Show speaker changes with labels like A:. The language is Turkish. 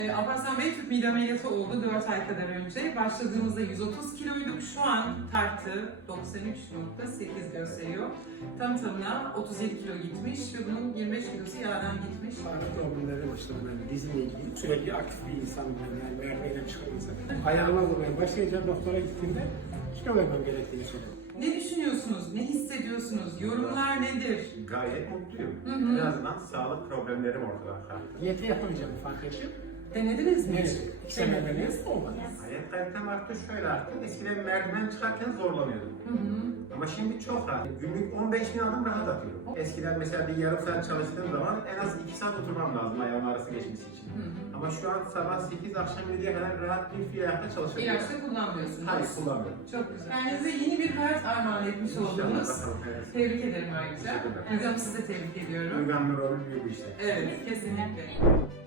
A: Alparslan Bey tüp mide ameliyatı oldu 4 ay kadar önce. Başladığımızda 130 kiloyduk. Şu an tartı 93,8 gösteriyor. Tam tamına 37 kilo gitmiş ve bunun 25 kilosu yağdan gitmiş.
B: Ağrı problemleri başladı ben dizimle ilgili. Sürekli aktif bir insanım ben, yani merdivenle çıkan insan. Ayağıma vurmaya başlayınca doktora gittiğimde kilo vermem gerektiğini söyledi.
A: Ne düşünüyorsunuz? Ne hissediyorsunuz? Yorumlar nedir?
C: Gayet mutluyum.
A: Hı.
C: En azından sağlık problemlerim ortadan kalktı.
B: Diyeti yapamayacağımı fark ettim.
A: Denediniz mi?
B: Evet. 2 seneleriniz olmadı.
C: Hayat kalitem arttı, şöyle arttı. Eskiden merdiven çıkarken zorlanıyordum.
A: Hı hı.
C: Ama şimdi çok rahat. Günlük 15.000 adım rahat atıyorum. Eskiden mesela bir yarım saat çalıştığım zaman en az 2 saat oturmam lazım ayağım arası geçmesi için.
A: Hı hı.
C: Ama şu an sabah 8, akşam 7'ye kadar rahat bir fiil ayakta çalışabiliyorum.
A: İlaçta kullanmıyorsunuz.
C: Hayır, kullanmıyorum.
A: Çok güzel. Kendinize yeni bir hayat armağan etmiş oldunuz.
C: bakalım, evet.
A: Tebrik ederim ayrıca.
C: Teşekkürler.
A: Hocam sizi de tebrik ediyorum.
C: Uyganlı rolü büyük bu işte.
A: Evet, kesinlikle.